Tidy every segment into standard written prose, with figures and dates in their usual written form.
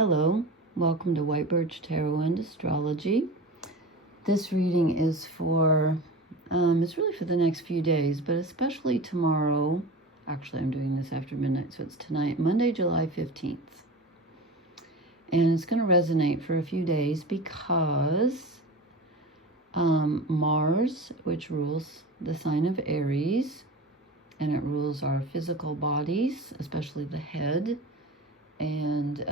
Hello, welcome to White Birch Tarot and Astrology. This reading is for, it's really for the next few days, but especially tomorrow. Actually, I'm doing this after midnight, so it's tonight, Monday, July 15th. And it's going to resonate for a few days because Mars, which rules the sign of Aries, and it rules our physical bodies, especially the head, and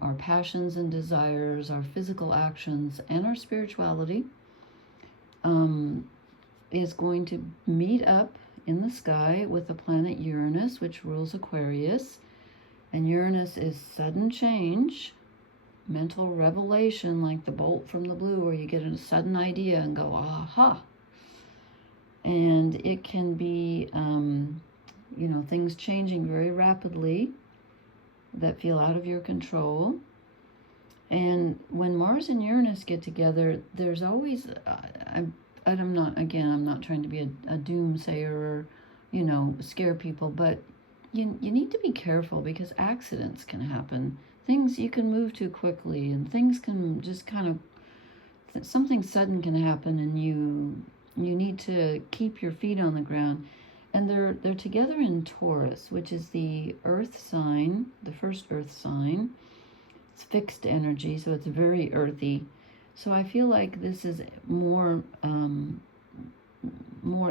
our passions and desires, our physical actions, and our spirituality, is going to meet up in the sky with the planet Uranus, which rules Aquarius. And Uranus is sudden change, mental revelation, like the bolt from the blue, where you get a sudden idea and go, aha. And it can be, things changing very rapidly that feel out of your control. And when Mars and Uranus get together, there's always, I'm not trying to be a doomsayer or, scare people, but you need to be careful because accidents can happen. Things you can move too quickly, and things can just kind of, something sudden can happen, and you need to keep your feet on the ground. And they're together in Taurus, which is the earth sign, the first earth sign. It's fixed energy, so it's very earthy. So I feel like this is more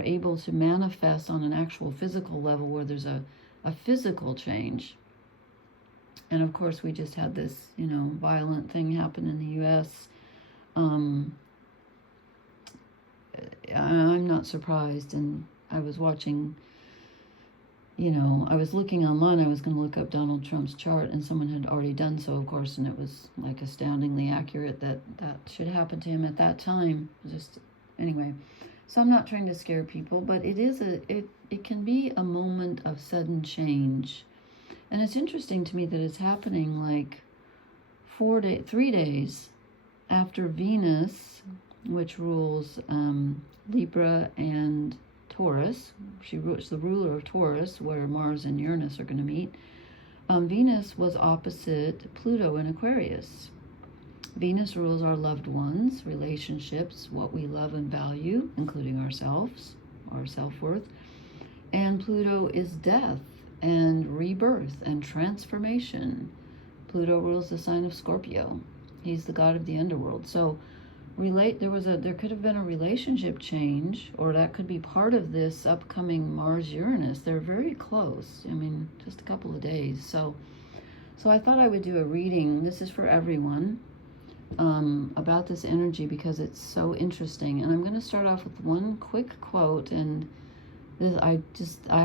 able to manifest on an actual physical level, where there's a physical change. And of course, we just had this, violent thing happen in the U.S. I'm not surprised, and I was watching, I was looking online. I was going to look up Donald Trump's chart, and someone had already done so, of course, and it was like astoundingly accurate that should happen to him at that time. Anyway, so I'm not trying to scare people, but it can be a moment of sudden change. And it's interesting to me that it's happening like 3 days after Venus, which rules Libra and Taurus. She rules the ruler of Taurus, where Mars and Uranus are going to meet. Venus was opposite Pluto in Aquarius. Venus rules our loved ones, relationships, what we love and value, including ourselves, our self-worth. And Pluto is death and rebirth and transformation. Pluto rules the sign of Scorpio. He's the god of the underworld. So there could have been a relationship change, or that could be part of this upcoming Mars-Uranus. They're very close. Just a couple of days. So I thought I would do a reading. This is for everyone, about this energy because it's so interesting. And I'm going to start off with one quick quote. And I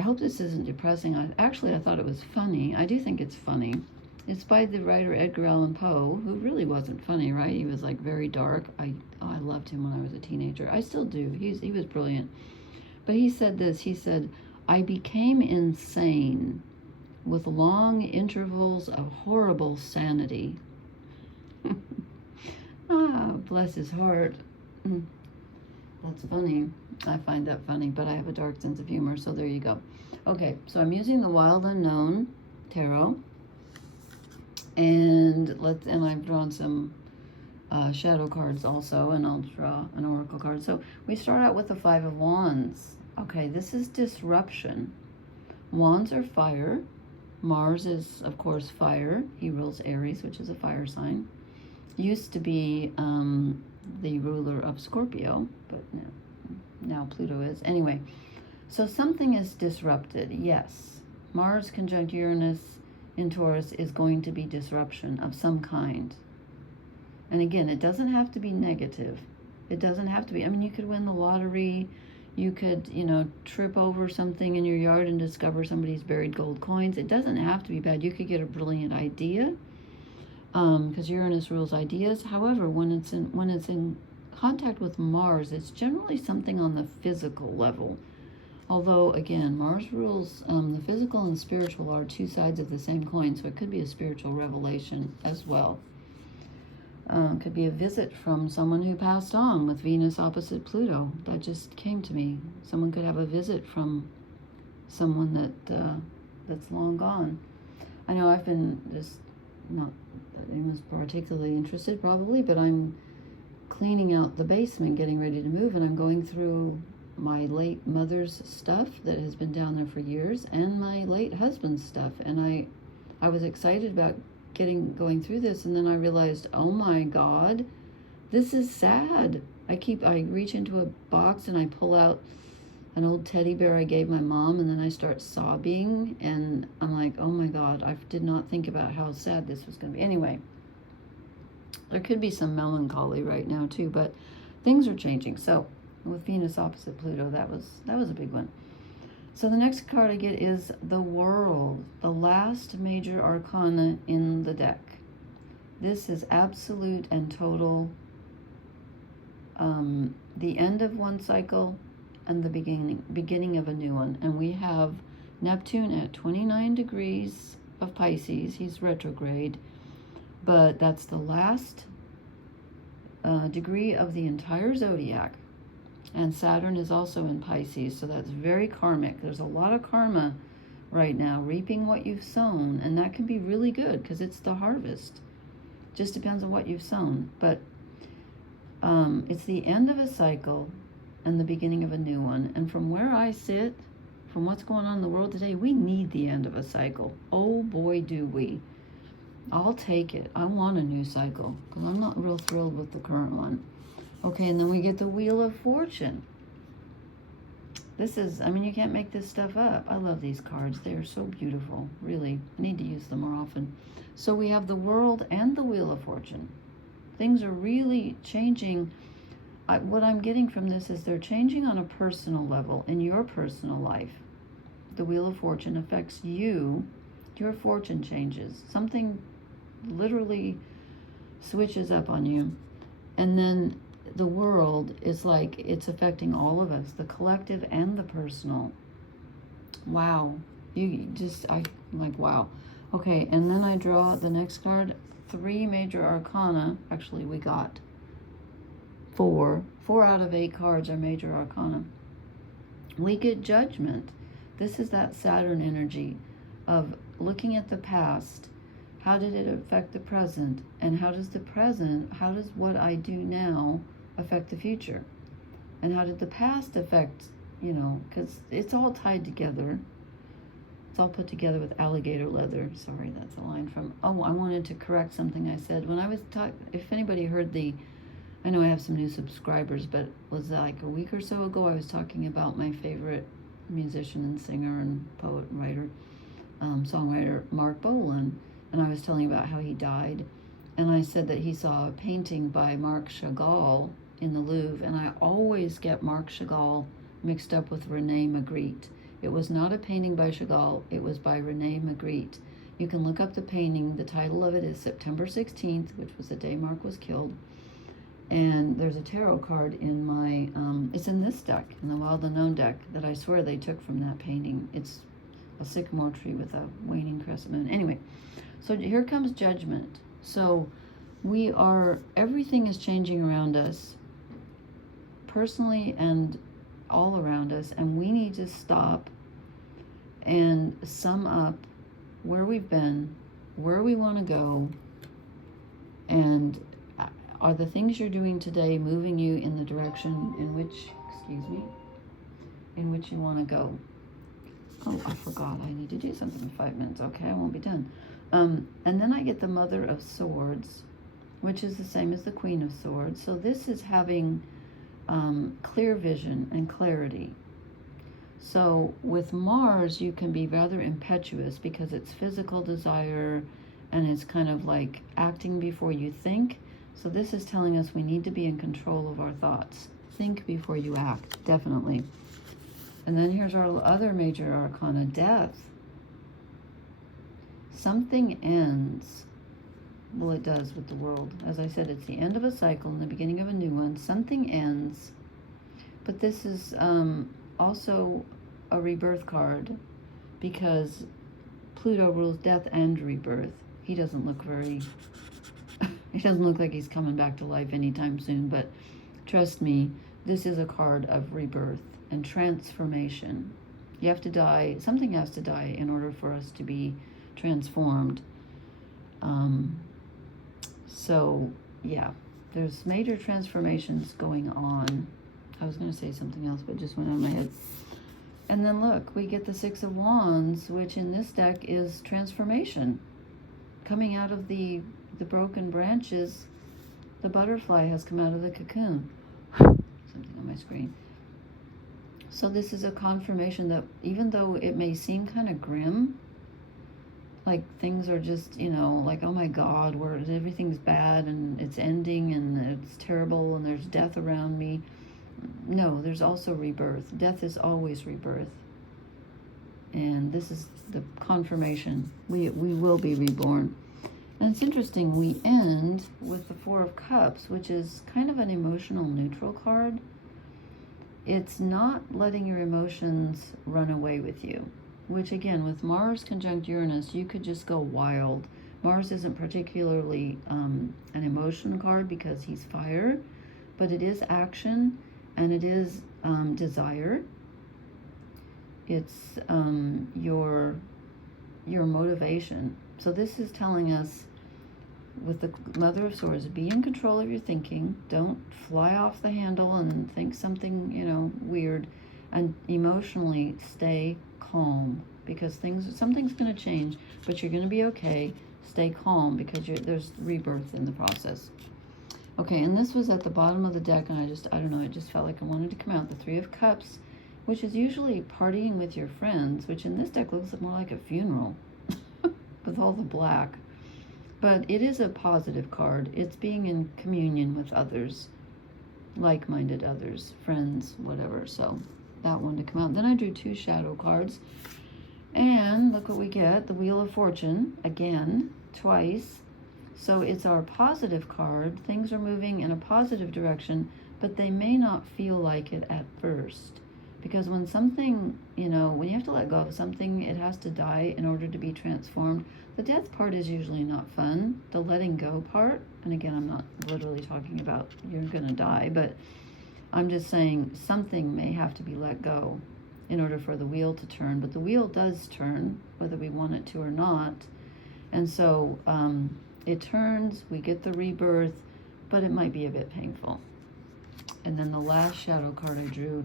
hope this isn't depressing. I thought it was funny. I do think it's funny. It's by the writer Edgar Allan Poe, who really wasn't funny, right? He was like very dark. I loved him when I was a teenager. I still do. He was brilliant. But he said this. He said, "I became insane with long intervals of horrible sanity." Bless his heart. That's funny. I find that funny, but I have a dark sense of humor, so there you go. Okay, so I'm using the Wild Unknown Tarot. And I've drawn some shadow cards also, and I'll draw an oracle card. So we start out with the Five of Wands. Okay, this is disruption. Wands are fire. Mars is, of course, fire. He rules Aries, which is a fire sign. Used to be the ruler of Scorpio, but now Pluto is. Anyway, so something is disrupted. Yes, Mars conjunct Uranus in Taurus is going to be disruption of some kind. And again, it doesn't have to be negative. It doesn't have to be. You could win the lottery. You could, trip over something in your yard and discover somebody's buried gold coins. It doesn't have to be bad. You could get a brilliant idea, because Uranus rules ideas. However, when it's in contact with Mars, it's generally something on the physical level. Although, again, Mars rules the physical and spiritual are two sides of the same coin, so it could be a spiritual revelation as well. Could be a visit from someone who passed on with Venus opposite Pluto. That just came to me. Someone could have a visit from someone that's long gone. I know I've been just not anyone's particularly interested probably, but I'm cleaning out the basement, getting ready to move, and I'm going through my late mother's stuff that has been down there for years and my late husband's stuff. And I was excited about going through this, and then I realized, oh my God, this is sad. I reach into a box and I pull out an old teddy bear I gave my mom, and then I start sobbing, and I'm like, oh my God, I did not think about how sad this was going to be. Anyway, there could be some melancholy right now too, but things are changing. So with Venus opposite Pluto, that was a big one. So the next card I get is the World, the last major arcana in the deck. This is absolute and total, the end of one cycle and the beginning of a new one. And we have Neptune at 29 degrees of Pisces. He's retrograde, but that's the last degree of the entire zodiac. And Saturn is also in Pisces, so that's very karmic. There's a lot of karma right now, reaping what you've sown, and that can be really good because it's the harvest. Just depends on what you've sown. But it's the end of a cycle and the beginning of a new one. And from where I sit, from what's going on in the world today, we need the end of a cycle. Oh boy, do we. I'll take it. I want a new cycle because I'm not real thrilled with the current one. Okay, and then we get the Wheel of Fortune. This is, I mean, you can't make this stuff up. I love these cards. They are so beautiful, really. I need to use them more often. So we have the World and the Wheel of Fortune. Things are really changing. What I'm getting from this is they're changing on a personal level in your personal life. The Wheel of Fortune affects you. Your fortune changes. Something literally switches up on you. And then the World is like, it's affecting all of us, the collective and the personal. Wow. I'm like, wow. Okay, and then I draw the next card, 3 major arcana. Actually, we got 4. 4 out of 8 cards are major arcana. We get Judgment. This is that Saturn energy of looking at the past. How did it affect the present? And how does what I do now affect the future? And how did the past affect, because it's all tied together. It's all put together with alligator leather. Sorry, that's a line from, I wanted to correct something I said. When I was if anybody heard I know I have some new subscribers, but it was like a week or so ago, I was talking about my favorite musician and singer and poet and writer, songwriter, Mark Bolan. And I was telling about how he died. And I said that he saw a painting by Marc Chagall in the Louvre. And I always get Marc Chagall mixed up with Rene Magritte. It was not a painting by Chagall. It was by Rene Magritte. You can look up the painting. The title of it is September 16th, which was the day Mark was killed. And there's a tarot card in my, it's in this deck, in the Wild Unknown deck, that I swear they took from that painting. It's a sycamore tree with a waning crescent moon. Anyway, so here comes Judgment. So everything is changing around us, personally and all around us, and we need to stop and sum up where we've been, where we want to go, and are the things you're doing today moving you in the direction in which you want to go? Oh, I forgot. I need to do something in 5 minutes. Okay, I won't be done. And then I get the Mother of Swords, which is the same as the Queen of Swords. So this is having clear vision and clarity. So with Mars, you can be rather impetuous because it's physical desire and it's kind of like acting before you think. So this is telling us we need to be in control of our thoughts. Think before you act, definitely. And then here's our other major arcana, Death. Something ends. Well, it does with the world. As I said, it's the end of a cycle and the beginning of a new one. Something ends. But this is also a rebirth card because Pluto rules death and rebirth. He doesn't look he doesn't look like he's coming back to life anytime soon, but trust me, this is a card of rebirth and transformation. You have to die, something has to die in order for us to be transformed. So, yeah, there's major transformations going on. I was going to say something else, but it just went out of my head. And then look, we get the Six of Wands, which in this deck is transformation. Coming out of the broken branches, the butterfly has come out of the cocoon. Something on my screen. So this is a confirmation that even though it may seem kind of grim, like things are just, you know, like, oh my God, where everything's bad and it's ending and it's terrible and there's death around me. No, there's also rebirth. Death is always rebirth. And this is the confirmation. We will be reborn. And it's interesting, we end with the Four of Cups, which is kind of an emotional neutral card. It's not letting your emotions run away with you, which again, with Mars conjunct Uranus, you could just go wild. Mars isn't particularly an emotion card because he's fire, but it is action and it is desire. It's your motivation. So this is telling us with the Mother of Swords, be in control of your thinking. Don't fly off the handle and think something, you know, weird. And emotionally stay calm, because something's going to change, but you're going to be okay. Stay calm, because there's rebirth in the process. Okay, and this was at the bottom of the deck, and I don't know, it just felt like I wanted to come out. The Three of Cups, which is usually partying with your friends, which in this deck looks more like a funeral with all the black. But it is a positive card. It's being in communion with others, like-minded others, friends, whatever. So that one to come out. Then I drew 2 shadow cards. And look what we get. The Wheel of Fortune, again, twice. So it's our positive card. Things are moving in a positive direction, but they may not feel like it at first. Because when something, you know, when you have to let go of something, it has to die in order to be transformed. The death part is usually not fun. The letting go part, and again, I'm not literally talking about you're going to die, but I'm just saying something may have to be let go in order for the wheel to turn. But the wheel does turn, whether we want it to or not. And so it turns, we get the rebirth, but it might be a bit painful. And then the last shadow card I drew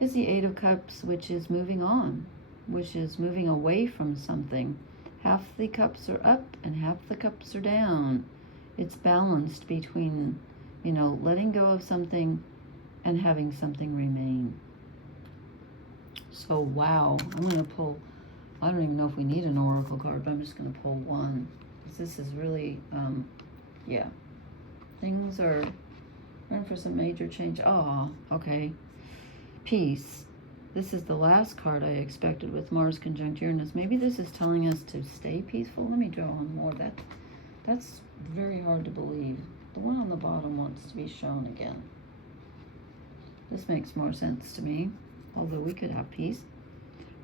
is the Eight of Cups, which is moving on, which is moving away from something. Half the cups are up and half the cups are down. It's balanced between, you know, letting go of something and having something remain. So, wow, I'm going to pull, I don't even know if we need an oracle card, but I'm just going to pull one. Because this is really, yeah. Things are going for some major change. Oh, okay. Peace. This is the last card I expected with Mars conjunct Uranus. Maybe this is telling us to stay peaceful. Let me draw one more. That's very hard to believe. The one on the bottom wants to be shown again. This makes more sense to me, although we could have peace.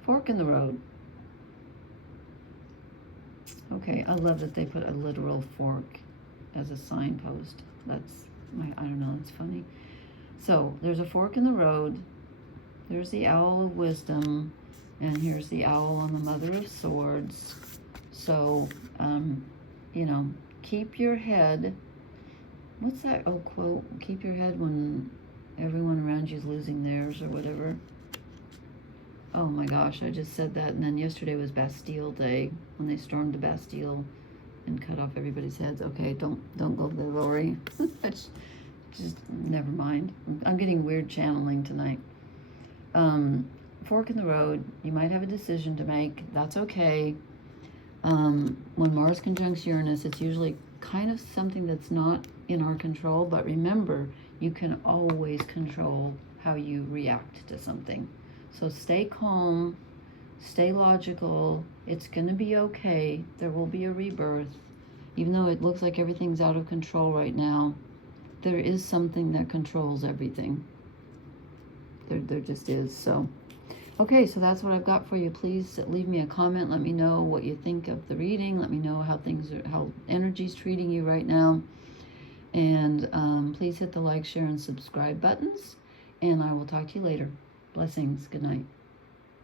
Fork in the road. Okay, I love that they put a literal fork as a signpost. I don't know, it's funny. So there's a fork in the road. There's the Owl of Wisdom, and here's the owl on the Mother of Swords. So, you know, keep your head. What's that old quote? Keep your head when everyone around you is losing theirs, or whatever. Oh my gosh, I just said that, and then yesterday was Bastille Day, when they stormed the Bastille and cut off everybody's heads. Okay, don't go there, Lori. just never mind. I'm getting weird channeling tonight. Fork in the road. You might have a decision to make. That's okay. When Mars conjuncts Uranus, it's usually kind of something that's not in our control, but remember, you can always control how you react to something. So stay calm, stay logical. It's going to be okay. There will be a rebirth. Even though it looks like everything's out of control right now, there is something that controls everything. There just is. So, okay, so that's what I've got for you. Please leave me a comment. Let me know what you think of the reading. Let me know how energy's treating you right now. And please hit the like, share, and subscribe buttons. And I will talk to you later. Blessings. Good night.